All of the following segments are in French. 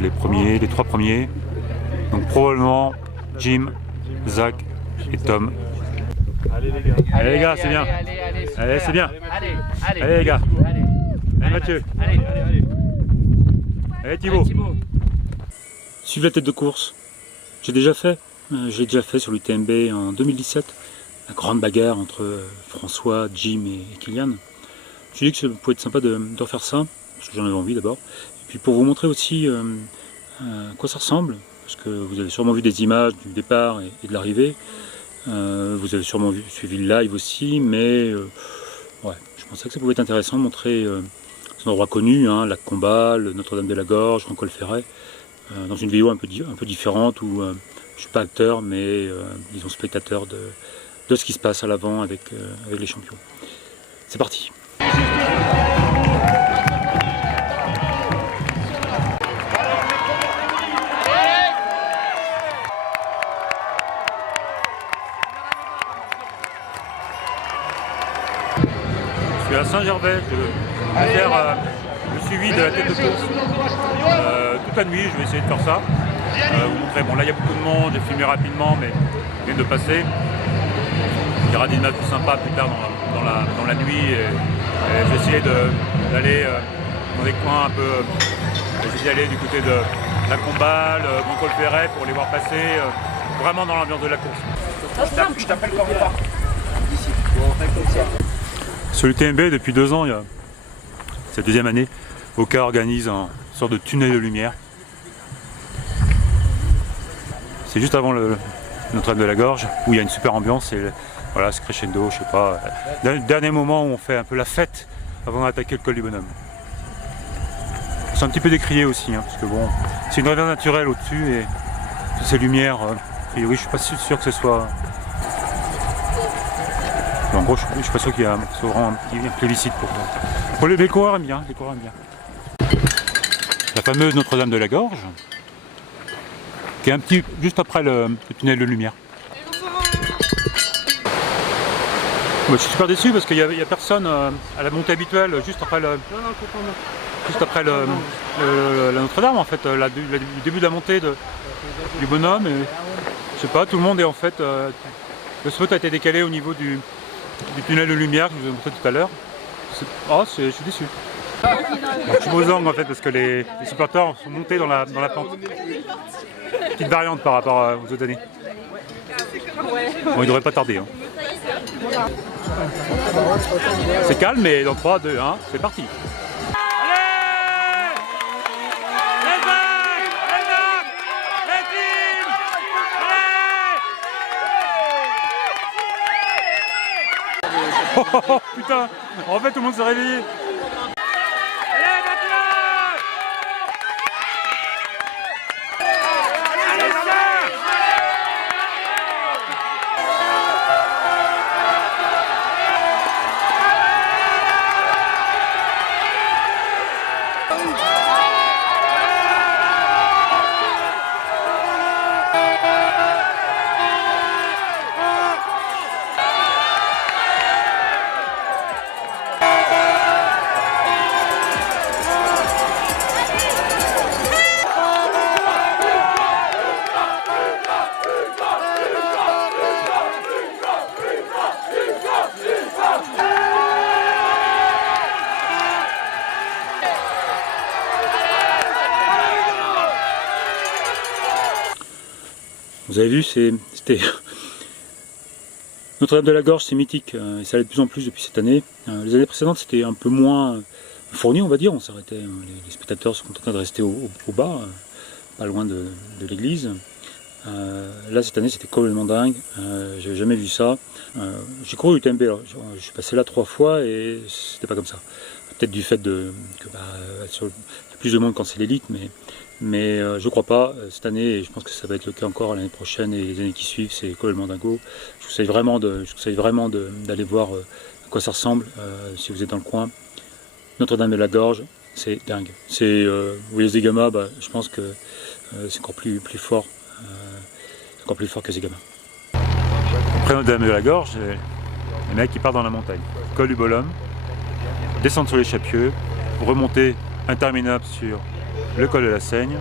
Les trois premiers. Donc probablement Jim, Zach et Tom. Allez les gars, c'est bien. Allez, c'est bien. Allez les gars. Allez Mathieu. Allez Thibaut. Suivez la tête de course. J'ai déjà fait sur l'UTMB en 2017. La grande bagarre entre François, Jim et Kylian. Je me suis dit que ça pouvait être sympa de refaire ça, parce que j'en avais envie d'abord. Et puis pour vous montrer aussi à quoi ça ressemble, parce que vous avez sûrement vu des images du départ et de l'arrivée. Vous avez sûrement suivi le live aussi, mais ouais, je pensais que ça pouvait être intéressant de montrer un endroit connu, hein, Lac Combal, Notre-Dame de la Gorge, Rancol-Ferret, dans une vidéo un peu différente où je ne suis pas acteur, mais disons spectateur de ce qui se passe à l'avant avec les champions. C'est parti. Je suis à Saint-Gervais, je vais faire le suivi de la tête de course toute la nuit, je vais essayer de faire ça. Vous montrer, bon là il y a beaucoup de monde, j'ai filmé rapidement mais je viens de passer. Il y aura des images plus sympas plus tard dans la nuit et je vais essayer d'aller dans des coins un peu, je vais essayer d'aller du côté de la Combal, Rancol-Ferret pour les voir passer vraiment dans l'ambiance de la course. Je t'appelle quand on part. Sur l'UTMB, depuis 2 ans, c'est la deuxième année, Oka organise une sorte de tunnel de lumière. C'est juste avant Notre-Dame de la Gorge, où il y a une super ambiance, et voilà, c'est crescendo, je sais pas. Dernier moment où on fait un peu la fête avant d'attaquer le col du Bonhomme. C'est un petit peu décrié aussi, hein, parce que bon, c'est une rivière naturelle au-dessus, et toutes ces lumières, a priori, je suis pas sûr que ce soit... En gros, je suis pas sûr qu'il y ait un plébiscite pour les coureurs aiment bien, La fameuse Notre-Dame de la Gorge, qui est juste après le tunnel de lumière. Je suis super déçu parce qu'il n'y a personne à la montée habituelle, juste après la Notre-Dame en fait, le début de la montée du Bonhomme. Et, je sais pas, tout le monde est en fait... le spot a été décalé au niveau du tunnel de lumière que je vous ai montré tout à l'heure. Je suis déçu. Je suis aux angles en fait parce que les supporters sont montés dans la pente. Petite variante par rapport aux autres années. Bon, il devrait pas tarder. Hein. C'est calme mais dans 3, 2, 1, c'est parti. Oh putain, en fait tout le monde s'est réveillé. Vous avez vu, c'était Notre-Dame de la Gorge, c'est mythique, et ça allait de plus en plus depuis cette année. Les années précédentes, c'était un peu moins fourni, on va dire, on s'arrêtait, les spectateurs se contentaient de rester au bas, pas loin de l'église. Là, cette année, c'était complètement dingue, j'avais jamais vu ça. J'ai couru UTMB, je suis passé là 3 fois et c'était pas comme ça. Peut-être du fait que il y a plus de monde quand c'est l'élite, mais je crois pas cette année, et je pense que ça va être le cas encore l'année prochaine et les années qui suivent, c'est complètement dingo. Je vous conseille vraiment d'aller voir à quoi ça ressemble si vous êtes dans le coin. Notre-Dame de la Gorge, c'est dingue. Vous voyez Zegama, je pense que c'est encore plus fort. C'est encore plus fort que Zegama. Après Notre-Dame de la Gorge, les mecs qui partent dans la montagne. Col du Bonhomme, descendre sur les Chapieux, remonter interminable sur le col de la Seigne,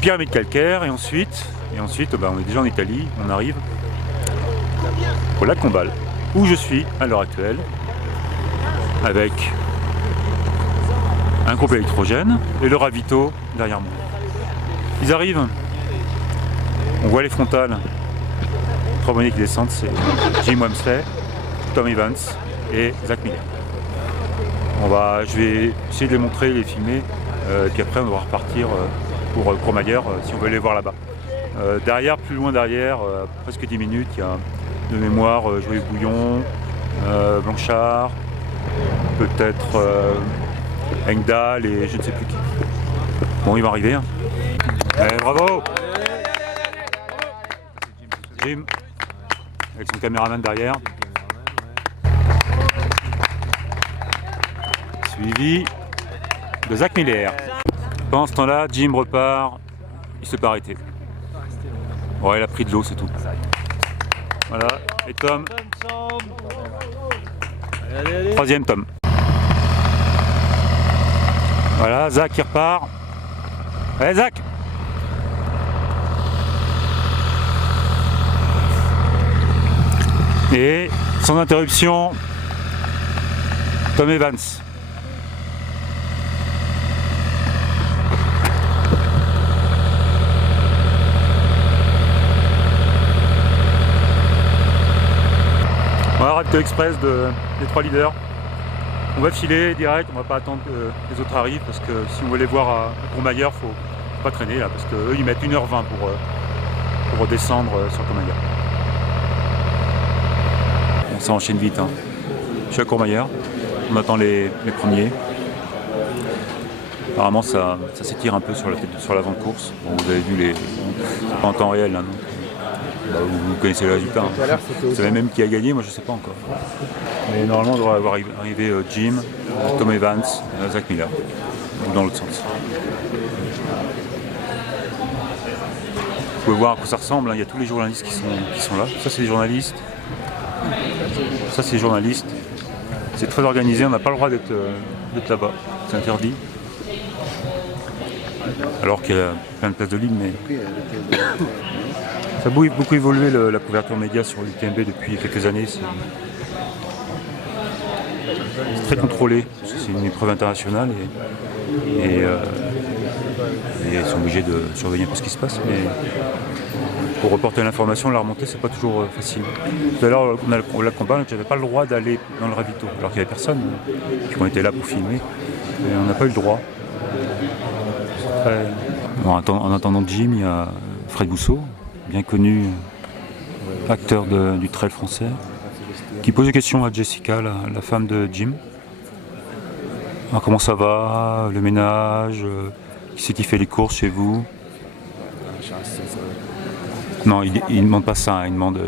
pyramide calcaire, et ensuite bah, on est déjà en Italie, on arrive au lac Combal, où je suis à l'heure actuelle, avec un groupe électrogène et le ravito derrière moi. Ils arrivent, on voit les frontales, trois premiers qui descendent, c'est Jim Wamsley, Tom Evans et Zach Miller. Je vais essayer de les montrer, les filmer, et puis après on va repartir pour Courmayeur si on veut les voir là-bas. Derrière, plus loin derrière, presque 10 minutes, il y a de mémoire Joyeux Bouillon, Blanchard, peut-être Engdahl et je ne sais plus qui. Bon, ils vont arriver. Hein. Allez, bravo Jim, avec son caméraman derrière. Suivi de Zach Miller. Pendant ce temps-là, Jim repart, il s'est pas arrêté. Ouais, il a pris de l'eau, c'est tout. Voilà, et Tom. Troisième Tom. Voilà, Zach qui repart. Allez, Zach! Et sans interruption, Tom Evans. Voilà, Ravito Express des trois leaders. On va filer direct, on va pas attendre que les autres arrivent parce que si on veut les voir à Courmayeur, faut pas traîner là parce qu'eux ils mettent 1h20 pour redescendre sur Courmayeur. Bon, ça enchaîne vite. Hein. Je suis à Courmayeur, on attend les premiers. Apparemment ça s'étire un peu sur l'avant-course. Bon, vous avez vu c'est pas en temps réel là, non. Bah, vous connaissez le résultat. Hein. Vous savez même qui a gagné, moi je sais pas encore. Mais normalement on devrait avoir arrivé Jim, Tom Evans, Zach Miller, ou dans l'autre sens. Vous pouvez voir à quoi ça ressemble, hein. Il y a tous les journalistes qui sont là. Ça c'est les journalistes. Ça c'est les journalistes. C'est très organisé, on n'a pas le droit d'être là-bas, c'est interdit. Alors qu'il y a plein de places de libre, mais ça a beaucoup évolué la couverture média sur l'UTMB depuis quelques années. C'est très contrôlé, c'est une épreuve internationale et ils sont obligés de surveiller un peu ce qui se passe. Mais pour reporter l'information, la remontée, c'est pas toujours facile. Tout à l'heure, on a la campagne, j'avais pas le droit d'aller dans le ravito, alors qu'il n'y avait personne qui ont été là pour filmer. Et on n'a pas eu le droit. Bon, en attendant Jim, il y a Fred Bousseau, bien connu acteur du trail français, qui pose des questions à Jessica, la femme de Jim. Alors, comment ça va, le ménage, qui c'est qui fait les courses chez vous? Non, il ne demande pas ça, il demande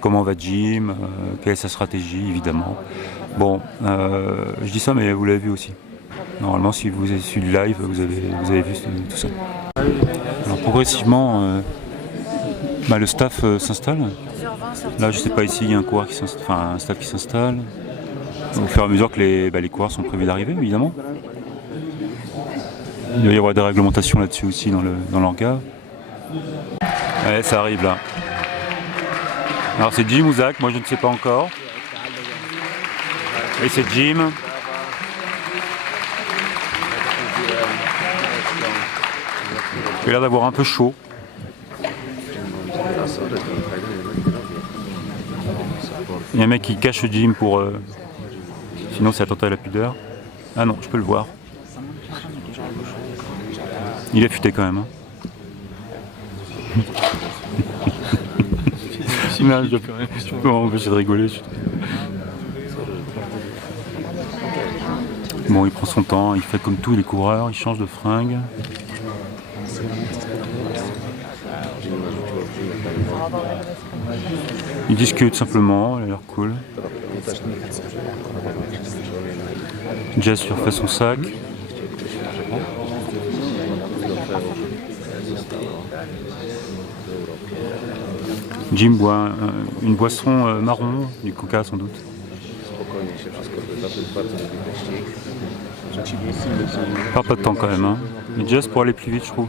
comment va Jim, quelle est sa stratégie, évidemment. Bon, je dis ça, mais vous l'avez vu aussi. Normalement, si vous avez suivi le live, vous avez vu tout ça. Alors, progressivement, le staff s'installe. Là, je sais pas, ici, il y a un staff qui s'installe. Au fur et à mesure que les coureurs sont prévus d'arriver, évidemment. Il doit y avoir des réglementations là-dessus aussi dans l'orga. Ouais, ça arrive là. Alors c'est Jim ou Zach, moi je ne sais pas encore. Et c'est Jim. Il a l'air d'avoir un peu chaud. Il y a un mec qui cache Jim pour... Sinon c'est attentat à la pudeur. Ah non, je peux le voir. Il est affûté quand même. Hein. Non, je peux m'empêcher de rigoler. Bon, il prend son temps, il fait comme tous les coureurs, il change de fringue. Il discute simplement, il a l'air cool. Jess lui refait son sac. Jim boit une boisson marron, du coca sans doute. Pas de temps quand même, hein. Mais Jess pour aller plus vite, je trouve.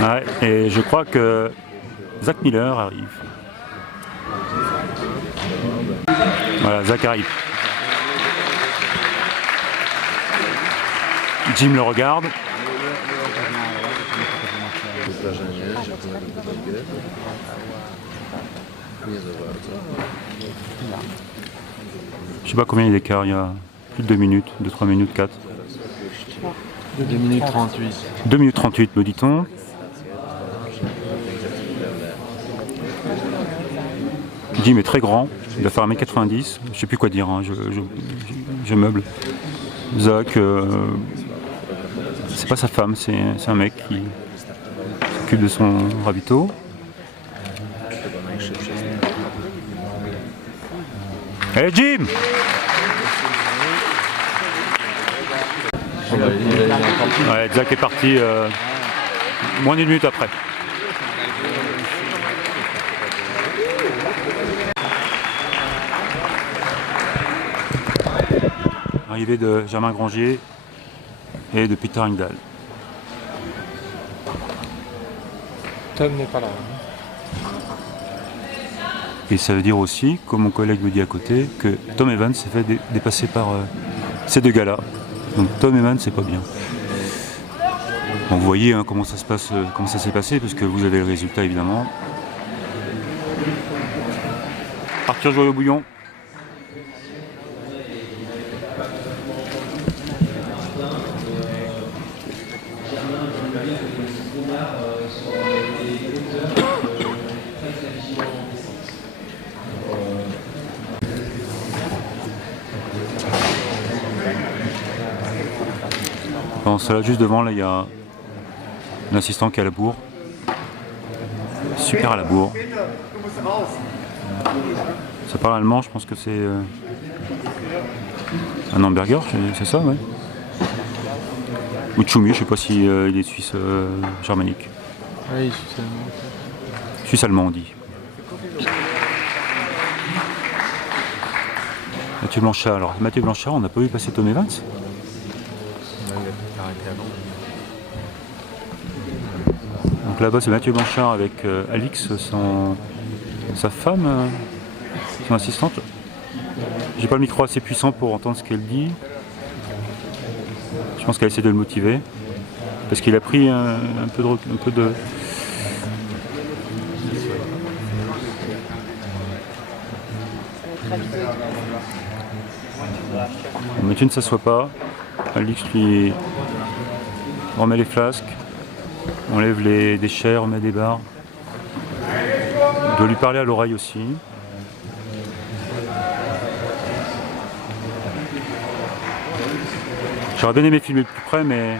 Ouais, et je crois que Zach Miller arrive. Voilà, Zach arrive. Jim le regarde. Je sais pas combien il y a d'écart, il y a plus de 2 minutes, 2-3 minutes, 4. 2 minutes 38. 2 minutes 38 me dit-on. Jim est très grand, il va faire 1m90, je sais plus quoi dire, hein, je meuble. Zach, c'est pas sa femme, c'est un mec qui s'occupe de son ravito. Hey Jim! Ouais, Zach est parti moins d'une minute après. Arrivée de Germain Grangier et de Peter Engdahl. Tom n'est pas là. Et ça veut dire aussi, comme mon collègue me dit à côté, que Tom Evans s'est fait dépasser par ces deux gars-là. Donc Tom Evans, c'est pas bien. Bon, vous voyez hein, comment ça se passe, comment ça s'est passé, parce que vous avez le résultat évidemment. Arthur Joyeux-Bouillon. Dans celle-là, juste devant, là, il y a un assistant qui est à la bourre. Super à la bourre. Ça parle allemand, je pense que c'est un hamburger, c'est ça, ouais. Ou Tchoumi, je sais pas si il est suisse germanique. Oui, suisse allemand. Suisse allemand, on dit. Mathieu Blanchard. Alors, Mathieu Blanchard, on n'a pas vu passer Tom Evans. Donc là-bas, c'est Mathieu Blanchard avec Alix, sa femme, son assistante. J'ai pas le micro assez puissant pour entendre ce qu'elle dit. Je pense qu'elle essaie de le motiver. Parce qu'il a pris un peu de... Mathieu ne s'assoit pas. Alix lui remet les flasques. On lève les déchets, on met des barres. On doit lui parler à l'oreille aussi. J'aurais bien aimé filmer de plus près, mais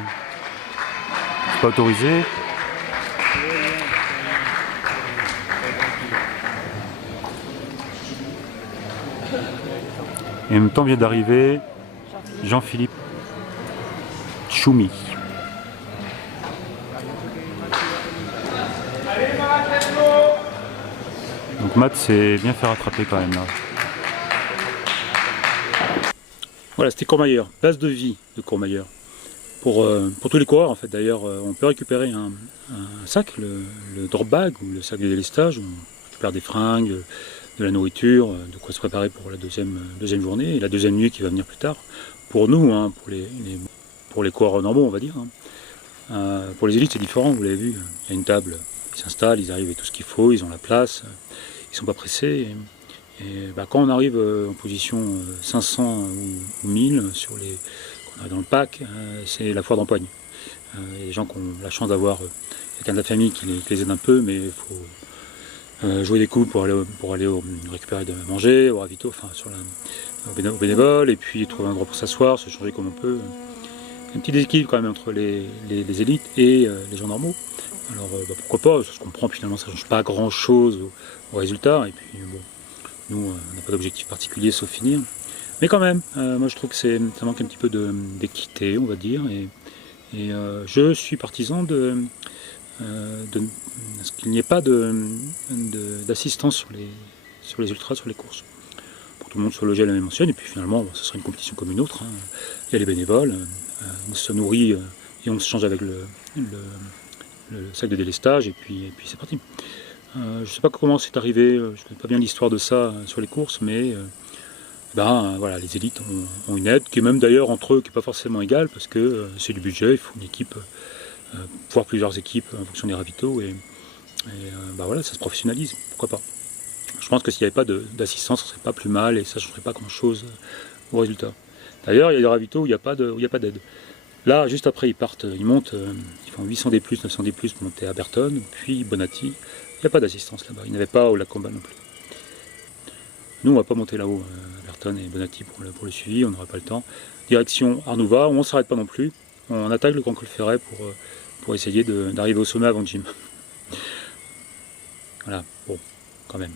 c'est pas autorisé. Et en même temps vient d'arriver Jean-Philippe Tchoumi. Donc Matt s'est bien fait rattraper quand même là. Voilà, c'était Courmayeur, base de vie de Courmayeur. Pour tous les coureurs en fait d'ailleurs, on peut récupérer un sac, le drop bag ou le sac de délestage, où on récupère des fringues, de la nourriture, de quoi se préparer pour la deuxième journée et la deuxième nuit qui va venir plus tard. Pour nous, hein, pour les coureurs normaux on va dire. Hein. Pour les élites c'est différent, vous l'avez vu, il y a une table, ils s'installent, ils arrivent avec tout ce qu'il faut, ils ont la place, ils sont pas pressés. Et quand on arrive en position 500 ou 1000 quand on arrive dans le pack, c'est la foire d'empoigne. Il y a des gens qui ont la chance d'avoir quelqu'un de la famille qui les aide un peu, mais il faut jouer des coups pour aller récupérer de manger, au ravito, enfin au bénévole, et puis trouver un endroit pour s'asseoir, se changer comme on peut. Un petit déséquilibre quand même entre les élites et les gens normaux. Alors pourquoi pas, ça se comprend, finalement ça ne change pas grand chose au résultat, et puis bon. Nous, on n'a pas d'objectif particulier sauf finir. Mais quand même, moi je trouve que ça manque un petit peu d'équité, on va dire. Et je suis partisan de ce qu'il n'y ait pas d'assistance sur les ultras, sur les courses. Pour que tout le monde soit logé à la même enseigne. Et puis finalement, ce sera une compétition comme une autre. Hein. Il y a les bénévoles, on se nourrit et on se change avec le sac de délestage, et puis c'est parti. Je ne sais pas comment c'est arrivé, je ne connais pas bien l'histoire de ça sur les courses, mais voilà, les élites ont une aide, qui est même d'ailleurs entre eux, qui n'est pas forcément égale, parce que c'est du budget, il faut une équipe, voire plusieurs équipes en fonction des ravitaux, et voilà, ça se professionnalise, pourquoi pas. Je pense que s'il n'y avait pas d'assistance, ce ne serait pas plus mal, et ça ne changerait pas grand-chose au résultat. D'ailleurs, il y a des ravitaux où il n'y a pas d'aide. Là, juste après, ils montent, ils font 800 D+, 900 D+, pour monter à Berton, puis Bonatti. Il n'y a pas d'assistance là-bas, il n'y avait pas au lac Combat non plus. Nous, on ne va pas monter là-haut, à Berton et Bonatti pour le suivi, on n'aura pas le temps. Direction Arnouva, on ne s'arrête pas non plus, on attaque le Grand Col Ferret pour essayer d'arriver au sommet avant Jim. Voilà, bon, quand même.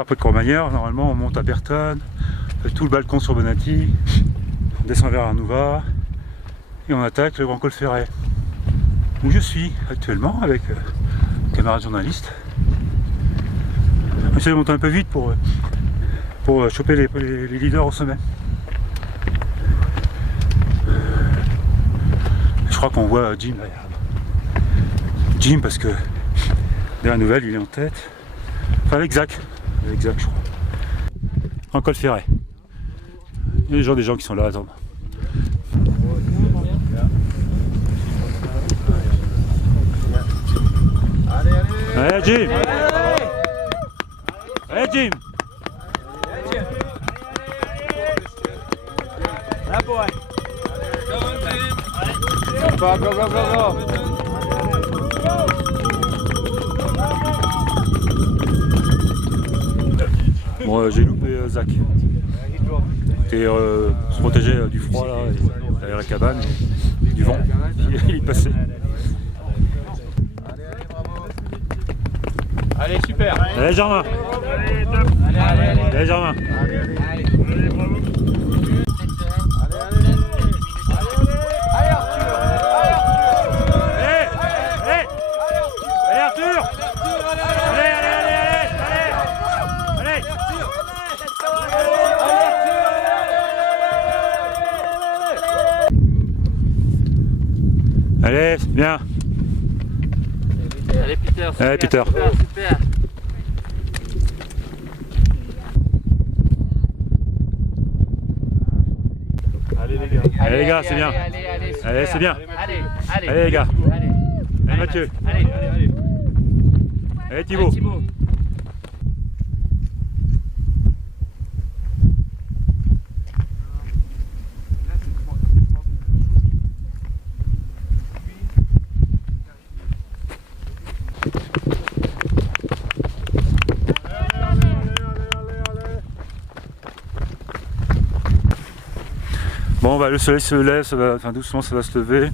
Après Courmayeur, normalement on monte à Berton, on fait tout le balcon sur Bonatti, on descend vers Arnouva et on attaque le Grand Col Ferret, où je suis actuellement avec camarade journaliste. J'essaie de monter un peu vite pour choper les leaders au sommet. Je crois qu'on voit Jim là. Jim, parce que derrière la nouvelle il est en tête. Enfin avec Zach. Je crois. En Col Ferret. Il y a des gens qui sont là, attends. Allez Jim! Allez Jim! Go! Bon, j'ai loupé Zach. Il se protégeait du froid là, derrière la cabane, et du vent. Il est passé. Allez, super. Allez Germain. Allez Germain. Allez, bravo. Allez, bien. Allez Peter. Allez Peter. Super. Allez les gars, c'est bien. Allez, c'est bien. Allez les gars. Allez Mathieu. Allez Thibaut. Bon bah le soleil se lève, doucement ça va se lever.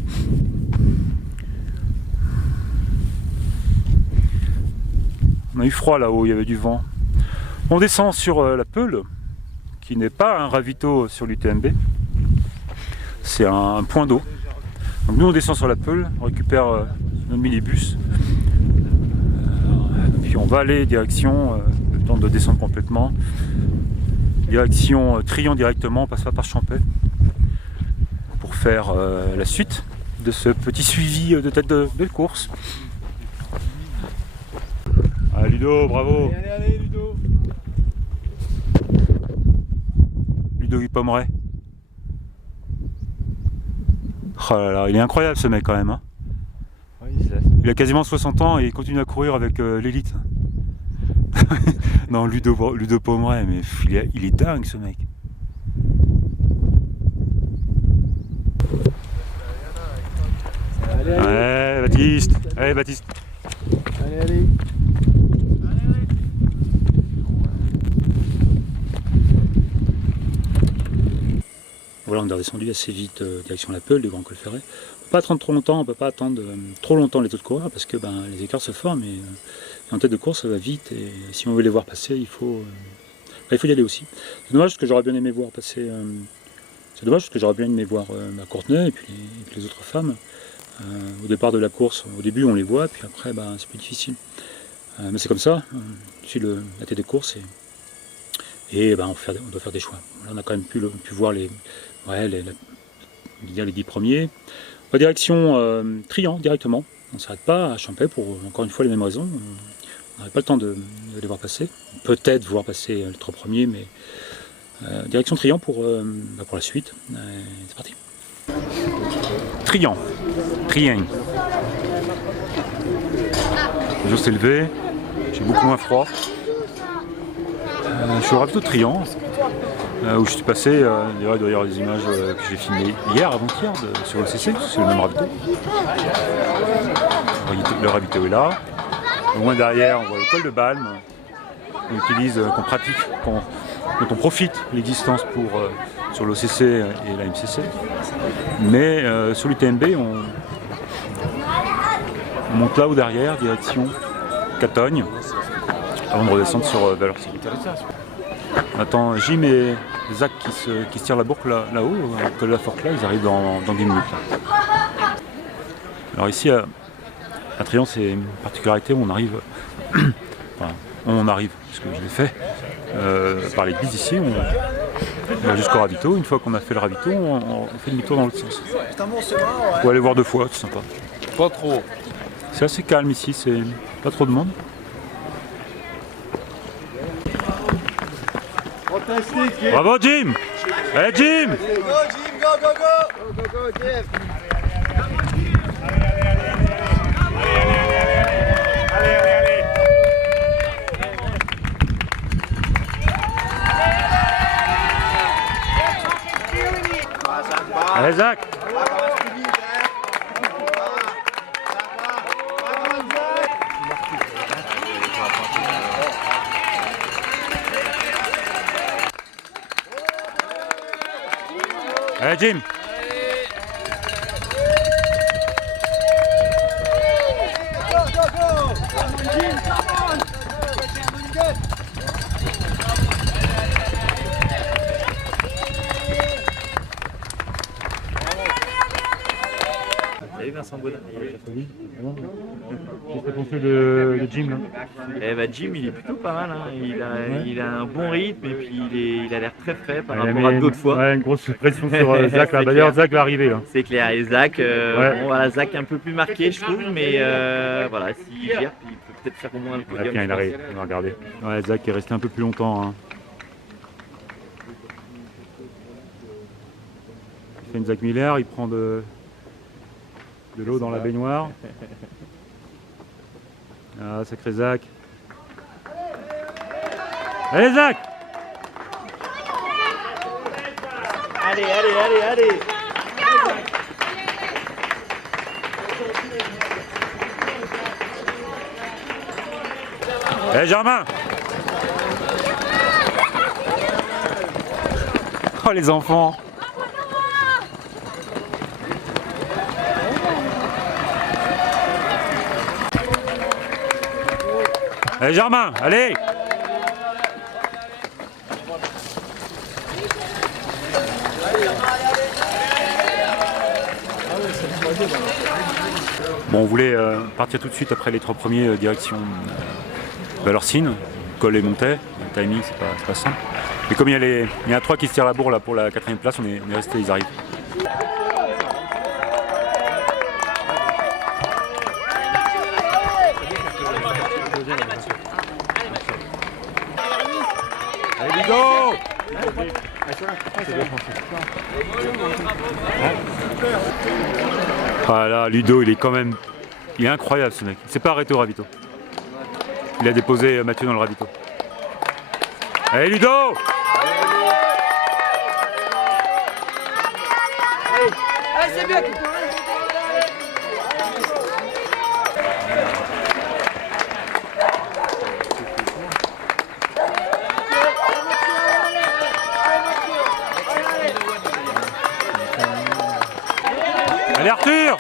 On a eu froid là-haut, il y avait du vent. On descend sur la Peule, qui n'est pas un ravito sur l'UTMB. C'est un point d'eau. Donc nous on descend sur la Peule, on récupère notre minibus. Puis on va aller direction, le temps de descendre complètement. Direction Trillon directement, on passe pas par Champais. Pour faire la suite de ce petit suivi de tête de course. Ah Ludo, bravo. Allez Ludo. Ludo Pomeray. Oh là là, il est incroyable ce mec quand même. Hein. Il a quasiment 60 ans et il continue à courir avec l'élite. Non, Ludo Pomeray, mais il est dingue ce mec. Allez Baptiste. Allez Baptiste. Allez. Voilà, on est redescendu assez vite direction la Peule du Grand Col Ferret. On ne peut pas attendre trop longtemps, on ne peut pas attendre trop longtemps les autres coureurs parce que les écarts se forment et en tête de course ça va vite et si on veut les voir passer, il faut y aller aussi. C'est dommage parce que j'aurais bien aimé voir passer. C'est dommage parce que j'aurais bien aimé voir Courtenay et puis les autres femmes. Au départ de la course, au début on les voit, puis après c'est plus difficile. Mais c'est comme ça, je suis la tête de course et on doit faire des choix. Là on a quand même pu voir les 10 premiers. En direction Trian directement, on ne s'arrête pas à Champais pour encore une fois les mêmes raisons. On n'avait pas le temps de les voir passer, peut-être voir passer les 3 premiers, mais direction Trian pour la suite. C'est parti. Trian. Le jour s'est levé, j'ai beaucoup moins froid. Je suis au ravito de Trian, où je suis passé. Il doit y avoir des images que j'ai filmées hier, avant-hier, sur le CC, c'est le même ravito. Le ravito est là. Loin derrière, on voit le col de Balme. On utilise, qu'on pratique, dont on profite les distances sur l'OCC et la MCC. Mais sur l'UTMB, on monte là-haut derrière, direction Catogne, avant de redescendre sur Valorcine. On attend Jim et Zach qui se tirent la bourre là-haut, au col de la Forte là, ils arrivent dans 10 minutes. Là. Alors ici, à Trian, c'est une particularité où on arrive, parce que je l'ai fait, par l'église ici, on va jusqu'au ravito. Une fois qu'on a fait le ravito, on fait demi-tour dans l'autre sens. On peut aller voir 2 fois, c'est sympa. Pas trop. C'est assez calme ici, c'est pas trop de monde. Fantastique. Bravo Jim! Allez Jim! Go Jim, go go go! Go go go Jim! Allez Zach! Allez Jim! Salut Vincent Baudin. Qu'est-ce que tu pensé de Jim là? Jim il est plutôt pas mal, hein. Il a un bon rythme et puis il a l'air très frais par rapport à d'autres fois. Ouais, une grosse pression sur Zach là. D'ailleurs Zach va arriver là. C'est clair, et Zach, Zach un peu plus marqué je trouve, mais voilà, s'il gère, puis il peut peut-être faire au moins le podium. Tiens, il arrive, on va regarder. Ouais, Zach est resté un peu plus longtemps. Hein. Il fait une Zach Miller, il prend de l'eau dans la baignoire. Ah, sacré Zach. Allez Zach! Allez! Allez Germain! Oh les enfants! Allez Germain, allez! Bon, on voulait partir tout de suite après les 3 premiers direction Valorcine. Le col est monté, le timing c'est pas simple. Mais comme il y a 3 qui se tirent la bourre là pour la 4e place, on est resté, ils arrivent. Allez Ludo! Voilà, Ludo, il est incroyable ce mec. Il s'est pas arrêté au ravito. Il a déposé Mathieu dans le ravito. Allez Ludo! Allez, c'est bien!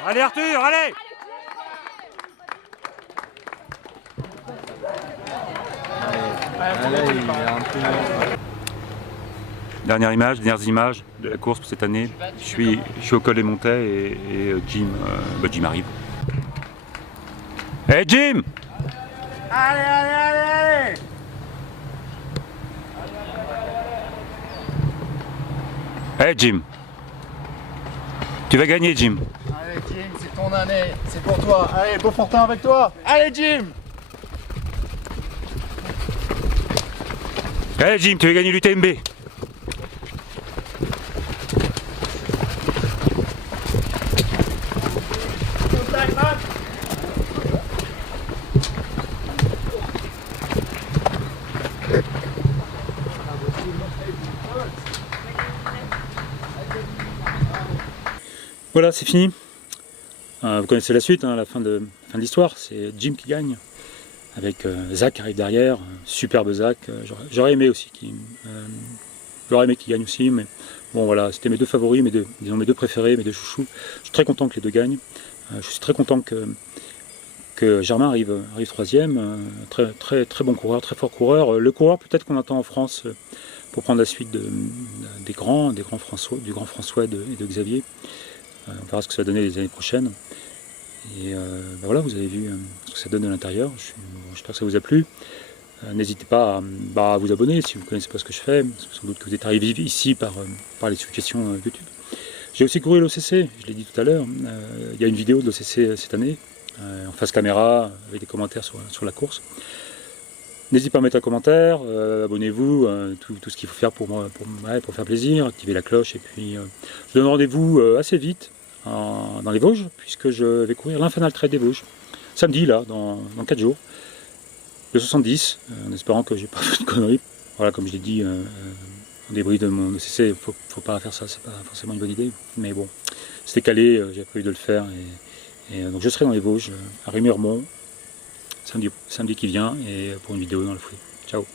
Allez Arthur, allez! Dernières images de la course pour cette année. Je suis au col des Montets et Jim, Jim arrive. Hey Jim! Allez, allez, allez, allez! Hey Jim! Tu vas gagner Jim! Allez Jim, c'est ton année, c'est pour toi. Allez, Beaufortin avec toi. Allez Jim. Hey Jim, tu vas gagner l'UTMB! Voilà, c'est fini. Vous connaissez la suite, hein, la fin de l'histoire. C'est Jim qui gagne, avec Zach qui arrive derrière. Superbe Zach. J'aurais aimé aussi qu'il gagne aussi, mais bon voilà, c'était mes deux favoris, disons mes deux préférés, mes deux chouchous. Je suis très content que les deux gagnent. Je suis très content que Germain arrive troisième. Très bon coureur, très fort coureur. Le coureur peut-être qu'on attend en France pour prendre la suite du grand François et de Xavier. On verra ce que ça va donner les années prochaines. Et voilà, vous avez vu ce que ça donne à l'intérieur. J'espère que ça vous a plu. N'hésitez pas à vous abonner si vous ne connaissez pas ce que je fais. Parce que sans doute que vous êtes arrivé ici par les suggestions YouTube. J'ai aussi couru l'OCC, je l'ai dit tout à l'heure. Il y a une vidéo de l'OCC cette année, en face caméra, avec des commentaires sur la course. N'hésitez pas à mettre un commentaire, abonnez-vous, tout ce qu'il faut faire pour faire plaisir, activer la cloche. Et puis, je donne rendez-vous assez vite dans les Vosges, puisque je vais courir l'Infernal Trail des Vosges, samedi, là, dans 4 jours, le 70, en espérant que j'ai pas fait de conneries. Voilà, comme je l'ai dit, en débris de mon ECC, faut pas faire ça, c'est pas forcément une bonne idée. Mais bon, c'était calé, j'ai prévu de le faire. Et donc je serai dans les Vosges, à Remiremont, samedi qui vient, et pour une vidéo dans le foulée. Ciao.